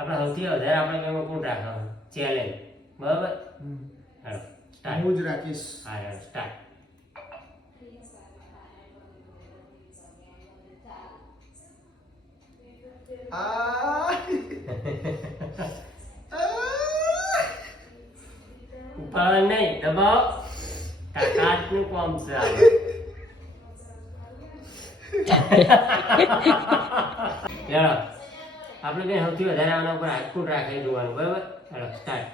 આપણે સૌથી વધારે આપણે એમાં કોણ રાખવાનું ચેલેન્જ બરાબર હાલો સ્ટાર્ટ હું જ રાખીશ હા હાલો સ્ટાર્ટ ઉપાડવાનું નહીં દબાવો કાચનું કોમ છે આ. ચાલો આપણે કઈ સૌથી વધારે આના ઉપર હાથકૂટ રાખી જોવાનું બરાબર ચાલો સ્ટાર્ટ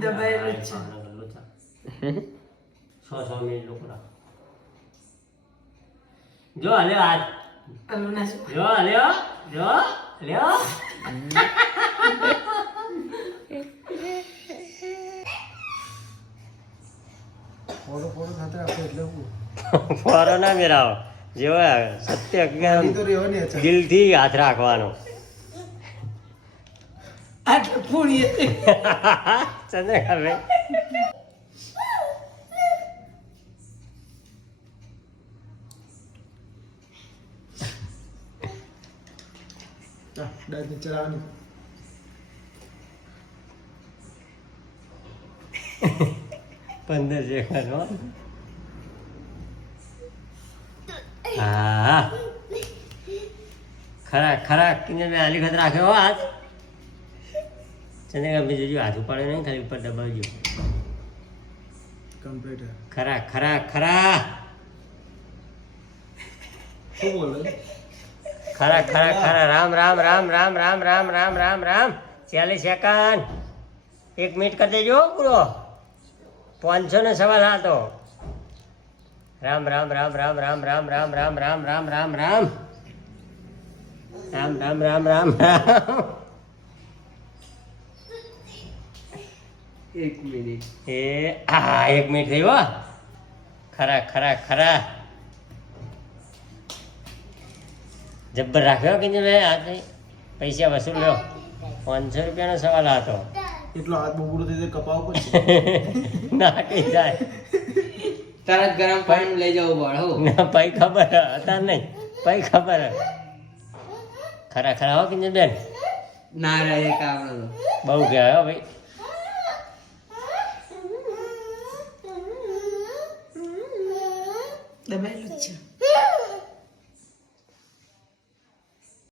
દબાયેલું જ છે. 6 મિનિટ લોકો જો હાલ્યો હાથ આલું ના શું? જો હાલ્યો જો હાલ્યો ફોટો ફોટો થતા આપણે એટલે હું ફોરો ના મેરાવો જેવો સત્ય જ્ઞાન તો રહેવાની છે દિલથી હાથ રાખવાનો આટલું પૂરી હતી. ચંદ્રકાંતભાઈ ડાયરેક્ટ નીચે લાવવાની 15 સેકન્ડ હો હા ખરા ખરા કિને આલી ખત રાખ્યો હો હાથ ચંદ્રકાંતભાઈ જોજો હાથ ઉપાડે નહીં ખાલી ઉપર દબાવજો કમ્પ્લીટ ખરા ખરા ખરા શું બોલે ખરા ખરા ખરા રામ રામ રામ રામ રામ રામ રામ રામ રામ 40 સેકન્ડ 1 મિનિટ કરી દેજો પૂરો 500 ને સવાલ હતો રામ રામ રામ રામ રામ રામ રામ રામ રામ રામ રામ રામ રામ રામ રામ રામ રામ 1 મિનિટ. એ આ 1 મિનિટ થઈ હો ખરા ખરા ખરા જબ્બર રાખ્યો કે ભાઈ આ પૈસા વસૂલ લ્યો 500 રૂપિયાનો સવાલ હતો એટલો હાથ બબૂરો થઈ જાય કપાવ પડશે ના કઈ જાય તરત ગરમ પાણી લઈ જવું પડે હો. ના પૈ ખબર હતા નહીં પૈ ખબર ખરા ખરા હો કે બેન ના રહે કામ તો બહુ કહેવાય હો ભાઈ દબાઈ